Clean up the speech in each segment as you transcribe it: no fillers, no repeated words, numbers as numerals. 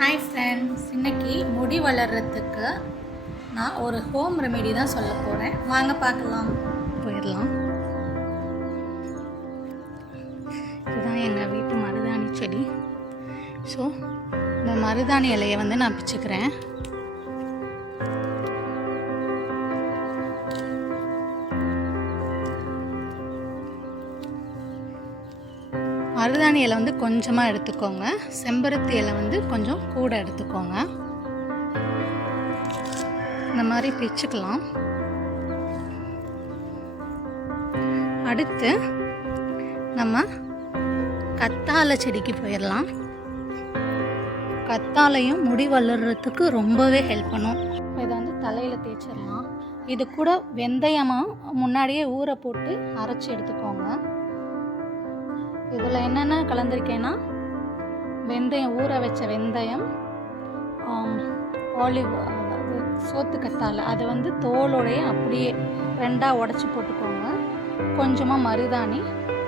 Hi friends, இன்றைக்கி முடி வளர்கிறதுக்கு நான் ஒரு ஹோம் ரெமெடி தான் சொல்ல போகிறேன். வாங்க பார்க்கலாம், போயிடலாம். இதுதான் எங்கள் வீட்டு மருதாணி செடி. ஸோ இந்த மருதாணி இலையை நான் பிச்சுக்கிறேன். மருதாணி இலை கொஞ்சமாக எடுத்துக்கோங்க. செம்பருத்தி இலை கொஞ்சம் கூட எடுத்துக்கோங்க. இந்த மாதிரி பிச்சுக்கலாம். அடுத்து நம்ம கத்தாழை செடிக்கு போயிடலாம். கத்தாழையும் முடி வளர்கிறதுக்கு ரொம்பவே ஹெல்ப் பண்ணும். இதை தலையில் தேய்ச்சிடலாம். இது கூட வெந்தயமாக முன்னாடியே ஊற போட்டு அரைச்சி எடுத்துக்கோங்க. இதில் என்னென்ன கலந்துருக்கேன்னா, வெந்தயம், ஊற வச்ச வெந்தயம், ஆலிவ், அதாவது சோத்து கத்தாழை, அதை தோலோடைய அப்படியே ரெண்டாக உடச்சி போட்டுக்கோங்க. கொஞ்சமாக மருதாணி,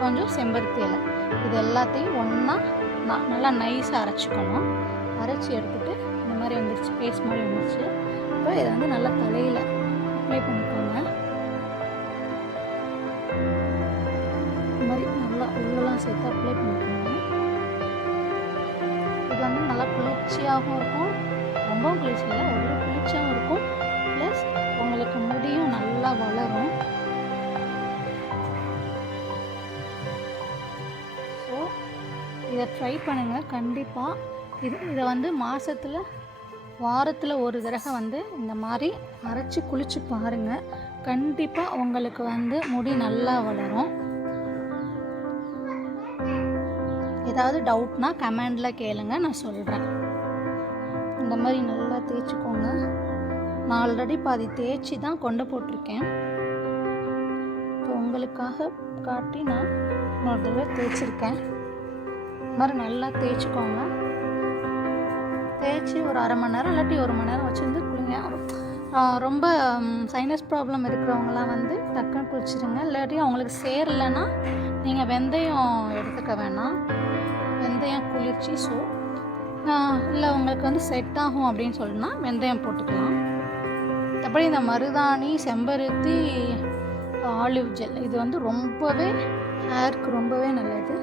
கொஞ்சம் செம்பருத்தி இலை, இது எல்லாத்தையும் ஒன்றா நல்லா நைஸாக அரைச்சிக்கணும். அரைச்சி எடுத்துகிட்டு இந்த மாதிரி வந்துருச்சு, பேஸ்ட் மாதிரி வந்துருச்சு. இப்போ இதை நல்லா தலையில் அப்ளை பண்ணிக்கோங்க. இந்த மாதிரி நல்லா உள்ளெல்லாம் சேர்த்து அப்ளை பண்ணிக்கோங்க. இது நல்லா குளிர்ச்சியாகவும் இருக்கும், ரொம்பவும் குளிர்ச்சி இல்லை, ஒரு குளிர்ச்சியாகவும் இருக்கும். ப்ளஸ் உங்களுக்கு முடியும் நல்லா வளரும். ஸோ இதை ட்ரை பண்ணுங்கள் கண்டிப்பாக. இதை மாதத்தில் வாரத்தில் ஒரு தடவை இந்த மாதிரி அரைச்சி குளிச்சு பாருங்கள். கண்டிப்பாக உங்களுக்கு முடி நல்லா வளரும். ஏதாவது டவுட்னா கமெண்டில் கேளுங்க, நான் சொல்கிறேன். இந்த மாதிரி நல்லா தேய்ச்சிக்கோங்க. நான் ஆல்ரெடி பாதி தேய்ச்சி தான் கொண்டு போட்டிருக்கேன். இப்போ உங்களுக்காக காட்டி நான் இன்னொரு தடவை தேய்ச்சிருக்கேன். இந்த மாதிரி நல்லா தேய்ச்சிக்கோங்க. தேய்ச்சி ஒரு அரை மணி நேரம் இல்லாட்டி 1 மணி நேரம் வச்சுருந்து குளிங்க. ரொம்ப சைனஸ் ப்ராப்ளம் இருக்கிறவங்களாம் டக்குன்னு குளிச்சிடுங்க. இல்லாட்டி அவங்களுக்கு சேரலைன்னா நீங்கள் வெந்தயம் எடுத்துக்க வேணாம். வெந்தயம் குளிர்ச்சி. ஸோ இல்லை உங்களுக்கு செட் ஆகும் அப்படின்னு சொல்லினா வெந்தயம் போட்டுக்கலாம். மற்றபடி இந்த மருதாணி, செம்பருத்தி, ஆலிவ் ஜெல் இது ரொம்பவே ஹேருக்கு ரொம்பவே நல்லது.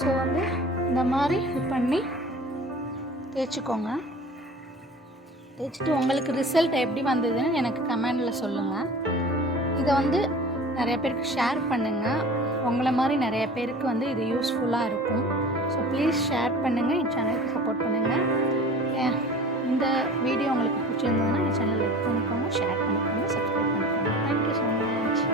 ஸோ இந்த மாதிரி பண்ணி தேய்ச்சிக்கோங்க. தேய்ச்சிட்டு உங்களுக்கு ரிசல்ட் எப்படி வந்ததுன்னு எனக்கு கமெண்டில் சொல்லுங்கள். இதை நிறைய பேருக்கு ஷேர் பண்ணுங்கள். உங்களை மாதிரி நிறைய பேருக்கு இது யூஸ்ஃபுல்லாக இருக்கும். ஸோ ப்ளீஸ் ஷேர் பண்ணுங்கள், என் சேனலுக்கு சப்போர்ட் பண்ணுங்கள். இந்த வீடியோ உங்களுக்கு பிடிச்சிருந்ததுன்னா என் சேனல் லைக் பண்ணிக்கோங்க, ஷேர் பண்ணிக்கோங்க, சப்ஸ்கிரைப் பண்ணிக்கோங்க. Thank you so much.